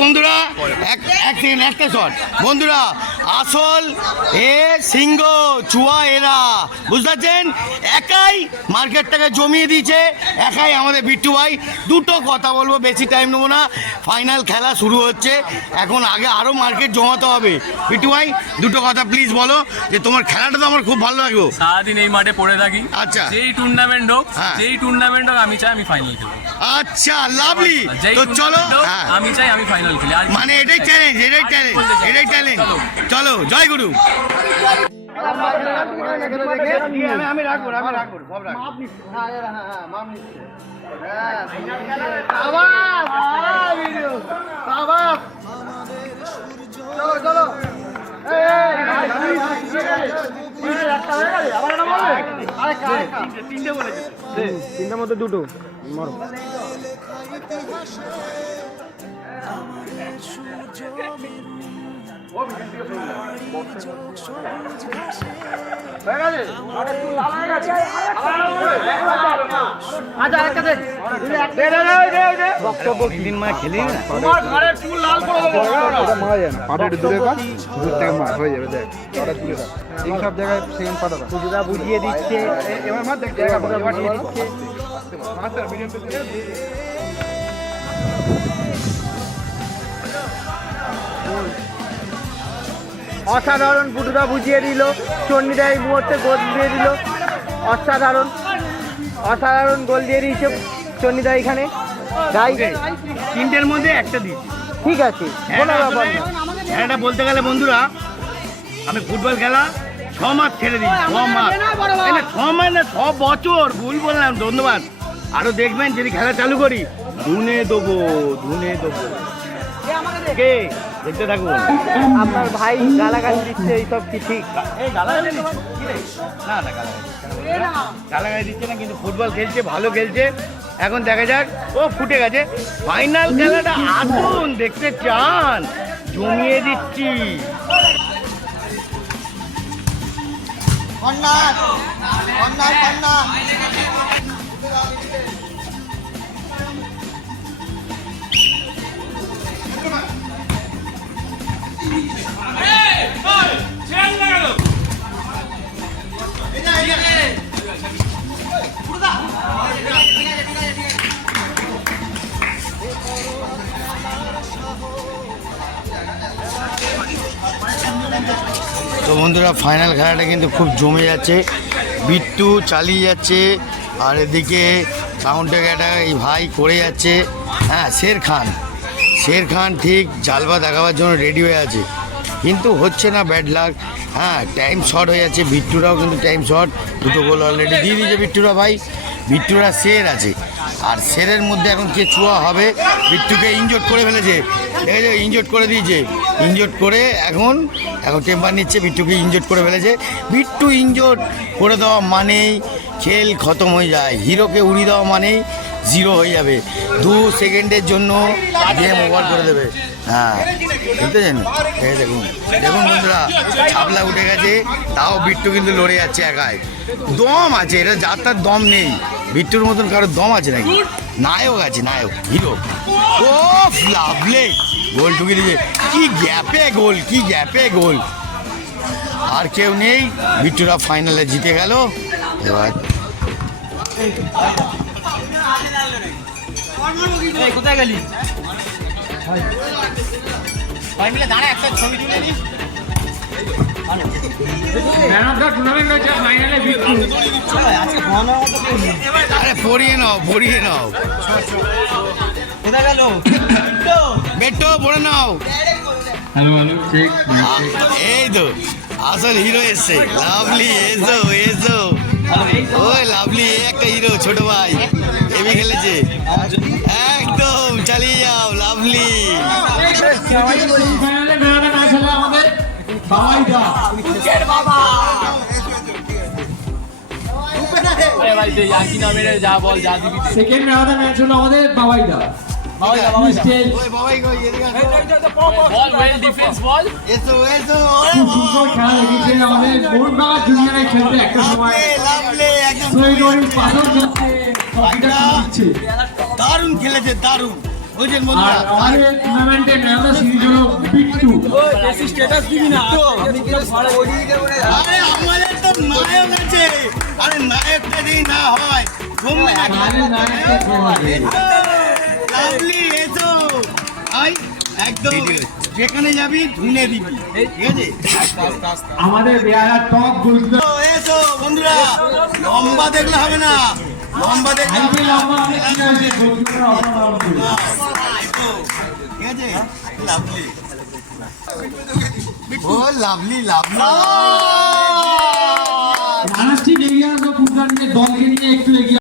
বন্ধুরা এক সেকেন্ড একটা শট বন্ধুরা আসল এ সিংহ চুয়া এরা বুঝতে পারছেন একাই মার্কেটটাকে জমিয়ে দিয়েছে একাই আমাদের বিট্টু ভাই দুটো কথা বলবো বেশি টাইম নেবো না ফাইনাল খেলা শুরু হচ্ছে এখন আগে আরও মার্কেট জমাতে হবে বিট্টু ভাই দুটো কথা প্লিজ বলো যে তোমার খেলাটা তো আমার খুব ভালো লাগলো সারাদিন এই মাঠে পড়ে থাকি আচ্ছা যেই টুর্নামেন্ট হোক আমি চাই আমি ফাইনাল খেলবো আচ্ছা লাভলি তো চলো আমি চাই আমি ফাইনাল খেলি মানে এটাই চ্যালেঞ্জ চলো জয় গুরু আমি রাখবো সব চলো তিনটার মধ্যে দুটো মারো বক্তব্য দিন মা খেলি না সব জায়গায় সেকেন্ড পাটা পুজোটা বুঝিয়ে দিচ্ছে অসাধারণ পুটুদা বুঝিয়ে দিল চন্ডিদা এই মুহূর্তে গোল দিয়ে দিল অসাধারণ গোল দিয়ে দিয়েছে চন্ডিদা এখানে তিনটের মধ্যে একটা দিয়েছি ঠিক আছে কোনো ব্যাপার না এটা বলতে গেলে বন্ধুরা আমি ফুটবল খেলা 6 মাস ছেড়ে দিই 6 মাস 6 মাস না 6 বছর ভুল বললাম ধন্যবাদ আরো দেখবেন যদি খেলা চালু করি ধুনে দেবো কে দেখতে থাকুন আপনার ভাই গালাগালি দিচ্ছে এইসব কি ঠিক না গালাগালি দিচ্ছে না কিন্তু ফুটবল খেলছে ভালো খেলছে এখন দেখা যাক ও ফুটে গেছে ফাইনাল খেলাটা আসুন দেখতে চান জমিয়ে দিচ্ছি তো বন্ধুরা ফাইনাল খেলাটা কিন্তু খুব জমে যাচ্ছে বিট্টু চালিয়ে যাচ্ছে আর এদিকে কাউন্টার একটা এই ভাই করে যাচ্ছে হ্যাঁ শের খান ঠিক জালবা দেখাবার জন্য রেডি হয়ে আছে কিন্তু হচ্ছে না ব্যাড লাক হ্যাঁ টাইম শর্ট হয়ে যাচ্ছে বিট্টুরাও কিন্তু টাইম শর্ট দুটো গোল অলরেডি দিয়ে দিয়েছে বিট্টুরা শের আছে আর শেরের মধ্যে এখন কে চুয়া হবে বিট্টুকে ইনজোর্ড করে ফেলেছে দেখেছো ইনজোর্ড করে দিয়েছে ইনজোর্ড করে এখন টেম্পার নিচ্ছে বিট্টুকে ইনজোর্ড করে ফেলেছে বিট্টু ইনজোর্ড করে দেওয়া মানেই খেল খতম হয়ে যায় হিরোকে উড়িয়ে দেওয়া মানেই 0 হয়ে যাবে 2 সেকেন্ডের জন্য গেম ওভার করে দেবে হ্যাঁ বুঝতেছেন দেখুন বন্ধুরা ছাবলা উঠে গেছে তাও বিট্টু কিন্তু লড়ে যাচ্ছে একাই দম আছে এটা যার তার দম নেই বিট্টুর মতন কারোর দম আছে নাকি নায়ক আছে হিরো ও লাভলি গোল ঢুকে দিয়েছে কি গ্যাপে গোল আর কেউ নেই বিট্টুরা ফাইনালে জিতে গেল এবার কোথায় গেলি দাঁড়া একটা ছবি তুলে নিস আরে পড়িয়ে নাও কোথায় গেল বেটো পড়ে নাও এই তো আসল হিরো এসছে লাভলি এসো ওই লাভলি একটা হিরো ছোট ভাই এবি খেলেছে একদম চালিয়ে যাও লাভলি সেকেন্ড রাউন্ডে ম্যাচ হলো আমাদের বাবাইদা দারুণ খেলেছে দারুণ বুঝছেন আর বন্ধুরা? আমাদের টুর্নামেন্টের ম্যান অফ দ্য সিরিজ হলো বিট্টু। আরে আমাদের তো নায়ক আছে, আরে নায়কটা যদি না হয় জমবে না। আমাদের নায়ককে কে হবে? লাভলি এসো, আই একদম যেখানে যাবি ধুনে দিবি, ঠিক আছে? আমাদের বেয়ারা টপ গোলকিপার। তো এসো বন্ধুরা, লম্বা দেখলে হবে না, লম্বা দেখলে হবে আইপিএল না। আমরা অনেক কিনা আছে গোলকিপার অসাধারণ করি। এসো, ঠিক আছে? লাভলি ও লাভলি লাভলি রানার ঠিক এগিয়ে আসো, ফুটবল নিয়ে দলকে নিয়ে একটু এগিয়ে